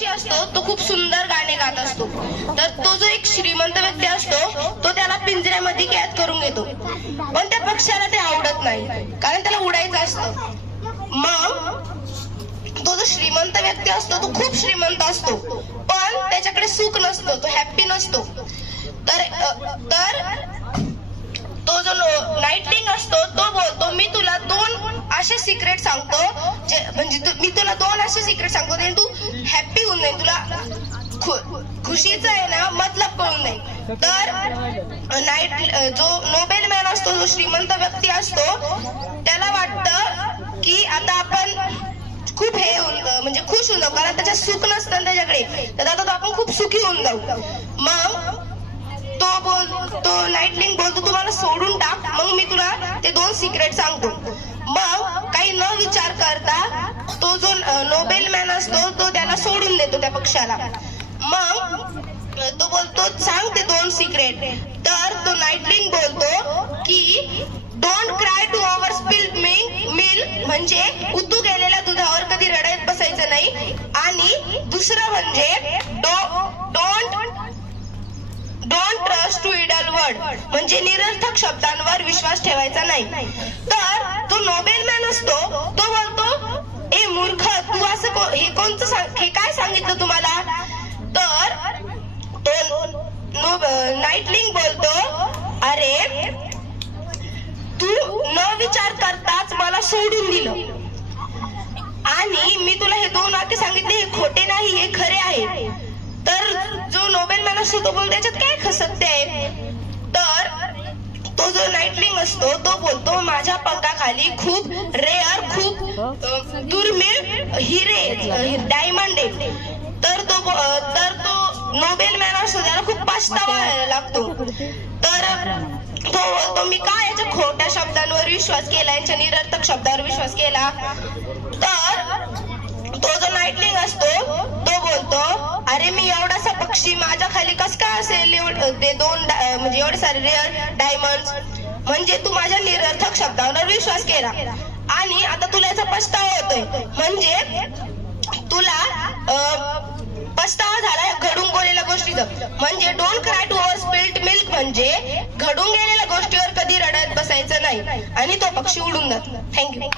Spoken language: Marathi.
पक्षी असतो तो खूप सुंदर गाणे गात असतो, तर तो जो एक श्रीमंत व्यक्ती असतो तो त्याला पिंजऱ्यामध्ये कैद करून घेतो, पण त्या पक्षाला ते आवडत नाही कारण त्याला उडायचं असतं. मग तो जो श्रीमंत व्यक्ती असतो तो खूप श्रीमंत असतो, पण त्याच्याकडे सुख नसतो, तो हॅप्पी नसतो. तर तो जो नाईटलिंग असतो तो बोलतो, मी तुला दोन असे सिक्रेट सांगतो, म्हणजे मी तुला दोन असे सिक्रेट सांगतो जे तू हॅप्पी होऊन जाईल, तुला खुशीचा आहे ना मतलब कळून जाईल. तर जो नोबेल मॅन असतो, जो श्रीमंत व्यक्ती असतो, त्याला वाटतं की आता आपण खूप हे म्हणजे खुश होऊन जाऊ, कारण त्याच्यात सुख नसतं त्याच्याकडे, तर आता तो आपण खूप सुखी होऊन जाऊ. मग तो नाईटलिंग बोलतो, तू मला सोडून टाक, मग मी तुला ते दोन सिक्रेट सांगतो. मग काही न विचार करता तो जो नोबेल मॅन असतो तो त्याला सोडून देतो त्या पक्षाला. मग तो बोलतो, सांग ते दोन सिक्रेट. तर तो नाईटलिंग बोलतो की don't cry to over spilled milk, म्हणजे उतू गेलेल्या दुधावर कधी रडत बसायचं नाही. आणि दुसरं म्हणजे don't trust to idle word, म्हणजे निरर्थक शब्दांवर विश्वास ठेवायचा नाही. तर तो नोबेल मॅन असतो तो बोलतो, ए मूर्ख, तू असं हे काय सांगितलं तुम्हाला? तर तो नाईटलिंग बोलतो, अरे तू न विचार करताच मला सोडून दिलं, आणि मी तुला हे दोन वाक्य सांगितले, हे खोटे नाही, हे खरे आहे. तर जो नोबेल मॅन असतो तो बोलतो, त्याच्यात काय सत्य आहे? तर तो जो नाईटलिंग असतो तो बोलतो, माझ्या पंखाखाली खूप रेअर, खूप दुर्मिळ हिरे, डायमंड आहे. तर तो नोबेल मॅन असतो त्याला खूप पछतावा लागतो. तर तो बोलतो, मी काय याच्या खोट्या शब्दांवर विश्वास केला, यांच्या निरर्थक शब्दावर विश्वास केला. तर तो जो नाईटलिंग असतो तो बोलतो, अरे मी एवढासा पक्षी, माझ्या खाली कस काय असेल ते दोन म्हणजे एवढे सारे रेअर डायमंड्स, म्हणजे तू माझ्या निरर्थक शब्दांवर विश्वास केला आणि आता तुला याचा पछतावा होतोय, म्हणजे तुला पछतावा झाला घडून गेलेल्या गोष्टीचा. म्हणजे don't cry to over spilled milk, म्हणजे घडून गेलेल्या गोष्टीवर कधी रडत बसायचं नाही. आणि तो पक्षी उडून जातो. थँक्यू.